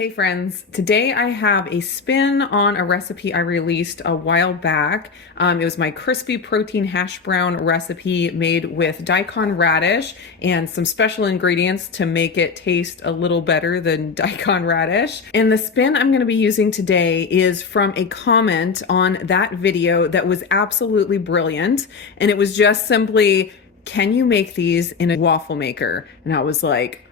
Hey friends, today I have a spin on a recipe I released a while back. It was my crispy protein hash brown recipe made with daikon radish and some special ingredients to make it taste a little better than daikon radish. And the spin I'm going to be using today is from a comment on that video that was absolutely brilliant. And it was just simply, can you make these in a waffle maker? And I was like,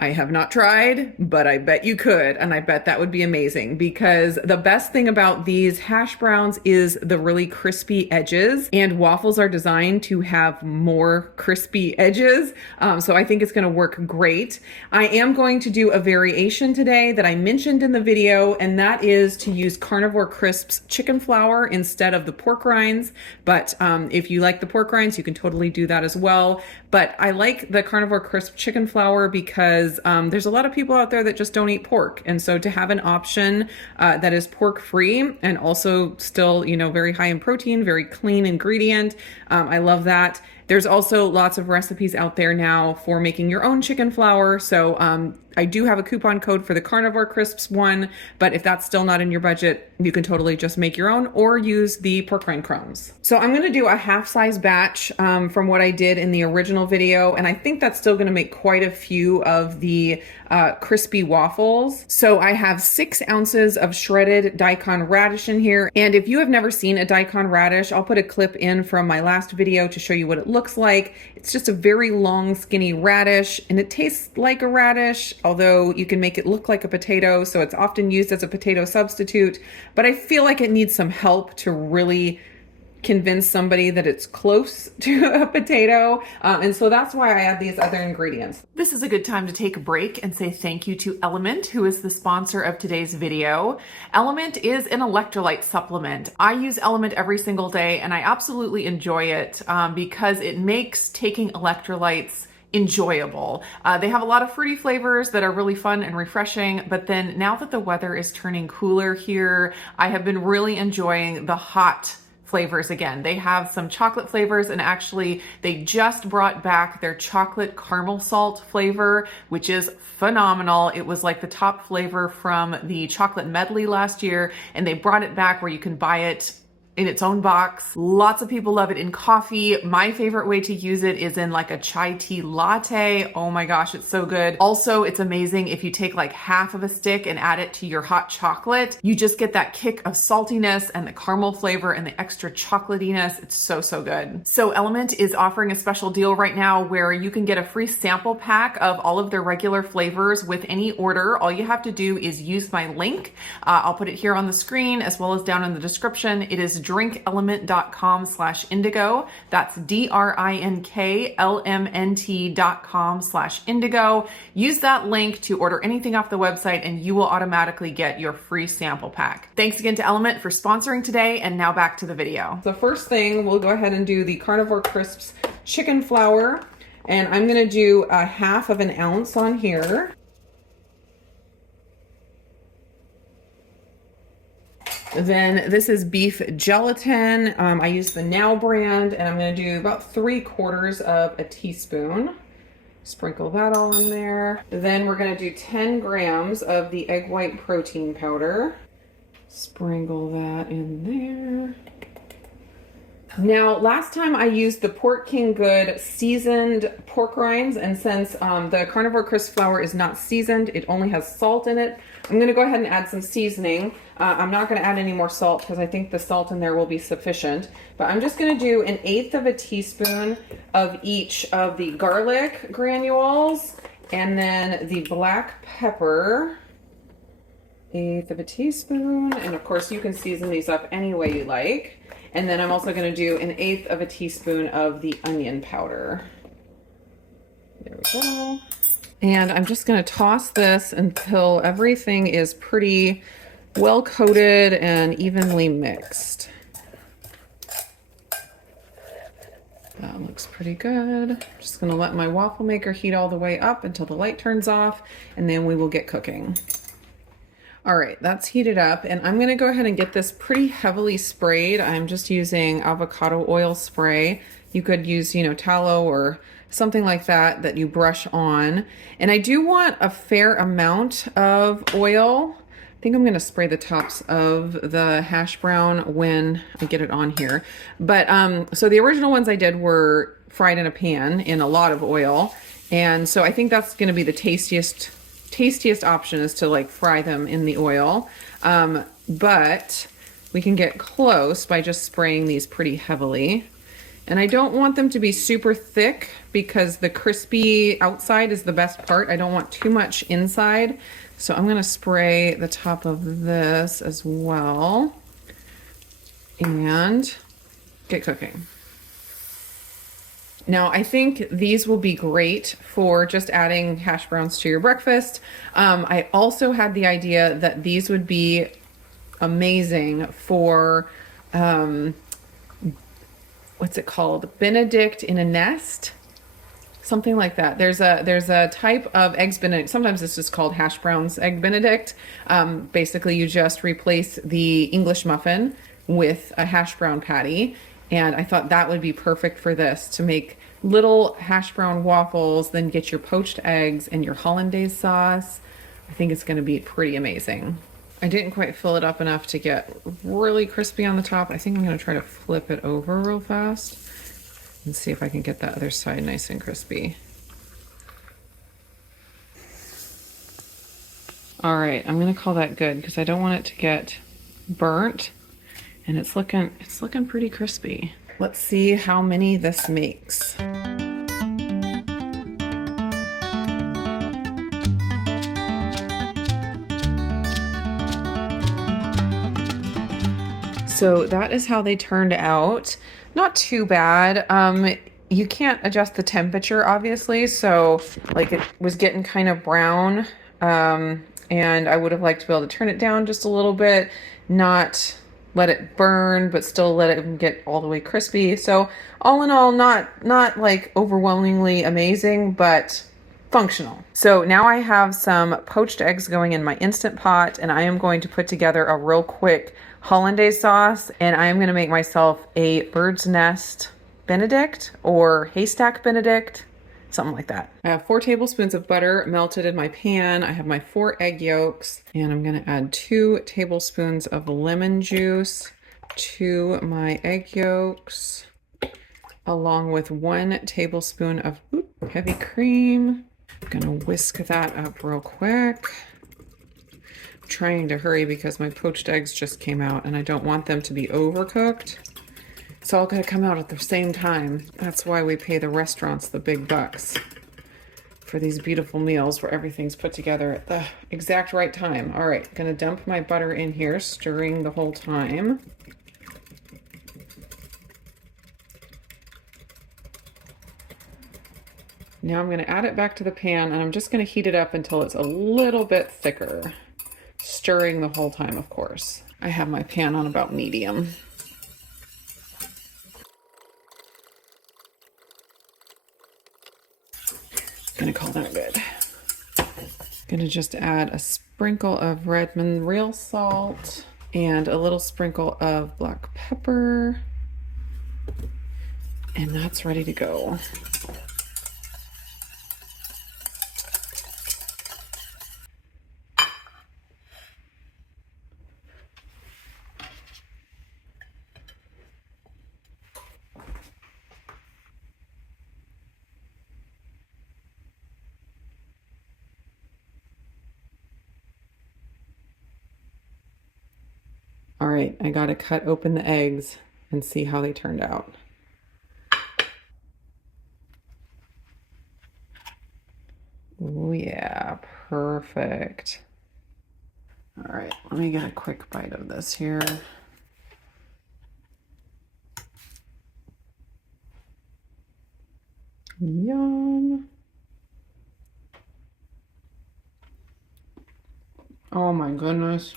I have not tried, but I bet you could. And I bet that would be amazing because the best thing about these hash browns is the really crispy edges, and waffles are designed to have more crispy edges. So I think it's going to work great. I am going to do a variation today that I mentioned in the video, and that is to use Carnivore Crisps chicken flour instead of the pork rinds. But if you like the pork rinds, you can totally do that as well. But I like the Carnivore Crisp chicken flour because there's a lot of people out there that just don't eat pork. And so to have an option that is pork free and also still, very high in protein, very clean ingredient, I love that. There's also lots of recipes out there now for making your own chicken flour. So I do have a coupon code for the Carnivore Crisps one, but if that's still not in your budget, you can totally just make your own or use the pork rind crumbs. So I'm gonna do a half-size batch from what I did in the original video, and I think that's still gonna make quite a few of the crispy waffles. So I have 6 ounces of shredded daikon radish in here, and if you have never seen a daikon radish, I'll put a clip in from my last video to show you what it looks like. It's just a very long, skinny radish, and it tastes like a radish, although you can make it look like a potato, so it's often used as a potato substitute. But I feel like it needs some help to really convince somebody that it's close to a potato. And so that's why I add these other ingredients. This is a good time to take a break and say thank you to Element, who is the sponsor of today's video. Element is an electrolyte supplement. I use Element every single day, and I absolutely enjoy it because it makes taking electrolytes enjoyable. They have a lot of fruity flavors that are really fun and refreshing, but then now that the weather is turning cooler here, I have been really enjoying the hot flavors again. They have some chocolate flavors, and actually they just brought back their chocolate caramel salt flavor, which is phenomenal. It was like the top flavor from the chocolate medley last year, and they brought it back where you can buy it in its own box. Lots of people love it in coffee. My favorite way to use it is in like a chai tea latte. Oh my gosh, it's so good. Also, it's amazing if you take like half of a stick and add it to your hot chocolate. You just get that kick of saltiness and the caramel flavor and the extra chocolatiness. It's so, so good. So Element is offering a special deal right now where you can get a free sample pack of all of their regular flavors with any order. All you have to do is use my link. I'll put it here on the screen as well as down in the description. It is drinkelement.com/indigo. That's DRINKLMNT.com/indigo. Use that link to order anything off the website and you will automatically get your free sample pack. Thanks again to Element for sponsoring today, and now back to the video. The first thing, we'll go ahead and do the Carnivore Crisps chicken flour, and I'm gonna do a 1/2 ounce on here. Then this is beef gelatin. I use the Now brand, and I'm going to do about 3/4 of a teaspoon. Sprinkle that all in there. Then we're going to do 10 grams of the egg white protein powder. Sprinkle that in there. Now, last time I used the Pork King Good seasoned pork rinds, and since the Carnivore Crisp flour is not seasoned, it only has salt in it, I'm going to go ahead and add some seasoning. I'm not going to add any more salt because I think the salt in there will be sufficient, but I'm just going to do 1/8 teaspoon of each of the garlic granules, and then the black pepper, 1/8 teaspoon, and of course you can season these up any way you like. And then I'm also going to do 1/8 teaspoon of the onion powder. There we go. And I'm just going to toss this until everything is pretty well coated and evenly mixed. That looks pretty good. I'm just going to let my waffle maker heat all the way up until the light turns off, and then we will get cooking. All right, that's heated up, and I'm gonna go ahead and get this pretty heavily sprayed. I'm just using avocado oil spray. You could use, tallow or something like that that you brush on. And I do want a fair amount of oil. I think I'm going to spray the tops of the hash brown when I get it on here. But so the original ones I did were fried in a pan in a lot of oil. And so I think that's going to be the tastiest option, is to like fry them in the oil. But we can get close by just spraying these pretty heavily. And I don't want them to be super thick because the crispy outside is the best part. I don't want too much inside. So I'm going to spray the top of this as well and get cooking. Now, I think these will be great for just adding hash browns to your breakfast. I also had the idea that these would be amazing for, what's it called? Benedict in a nest? Something like that. There's a type of eggs Benedict. Sometimes it's just called hash browns egg Benedict. Basically, you just replace the English muffin with a hash brown patty. And I thought that would be perfect for this, to make little hash brown waffles, then get your poached eggs and your hollandaise sauce. I think it's going to be pretty amazing. I didn't quite fill it up enough to get really crispy on the top. I think I'm going to try to flip it over real fast and see if I can get that other side nice and crispy. All right, I'm going to call that good because I don't want it to get burnt. And it's looking pretty crispy. Let's see how many this makes. So that is how they turned out. Not too bad. You can't adjust the temperature, obviously. So like, it was getting kind of brown. And I would have liked to be able to turn it down just a little bit, not let it burn, but still let it get all the way crispy. So all in all, not like overwhelmingly amazing, but functional. So now I have some poached eggs going in my Instant Pot, and I am going to put together a real quick hollandaise sauce, and I am going to make myself a bird's nest Benedict or haystack Benedict, something like that. I have 4 tablespoons of butter melted in my pan. I have my 4 egg yolks, and I'm going to add 2 tablespoons of lemon juice to my egg yolks, along with 1 tablespoon of heavy cream. I'm going to whisk that up real quick. I'm trying to hurry because my poached eggs just came out and I don't want them to be overcooked. It's all going to come out at the same time. That's why we pay the restaurants the big bucks for these beautiful meals where everything's put together at the exact right time. All right, going to dump my butter in here, stirring the whole time. Now I'm going to add it back to the pan, and I'm just going to heat it up until it's a little bit thicker, stirring the whole time, of course. I have my pan on about medium. Gonna call that good. Gonna just add a sprinkle of Redmond real salt and a little sprinkle of black pepper, and that's ready to go. All right, I gotta cut open the eggs and see how they turned out. Oh yeah, perfect. All right, let me get a quick bite of this here. Yum. Oh my goodness.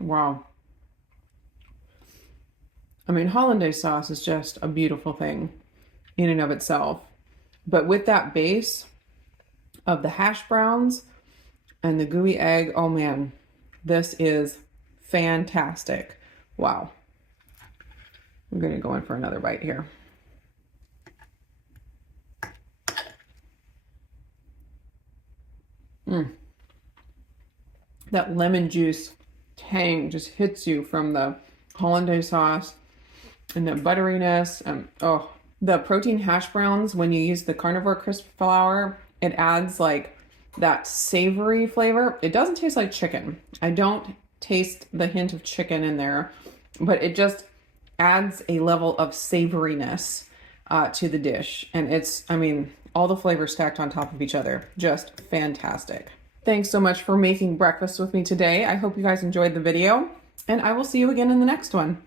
Wow. I mean, hollandaise sauce is just a beautiful thing in and of itself. But with that base of the hash browns and the gooey egg, oh man, this is fantastic. Wow. I'm going to go in for another bite here. That lemon juice tang just hits you from the hollandaise sauce and the butteriness. And oh, the protein hash browns, when you use the carnivore crisp flour, it adds like that savory flavor. It doesn't taste like chicken. I don't taste the hint of chicken in there, but it just adds a level of savoriness to the dish. And it's, I mean, all the flavors stacked on top of each other. Just fantastic. Thanks so much for making breakfast with me today. I hope you guys enjoyed the video, and I will see you again in the next one.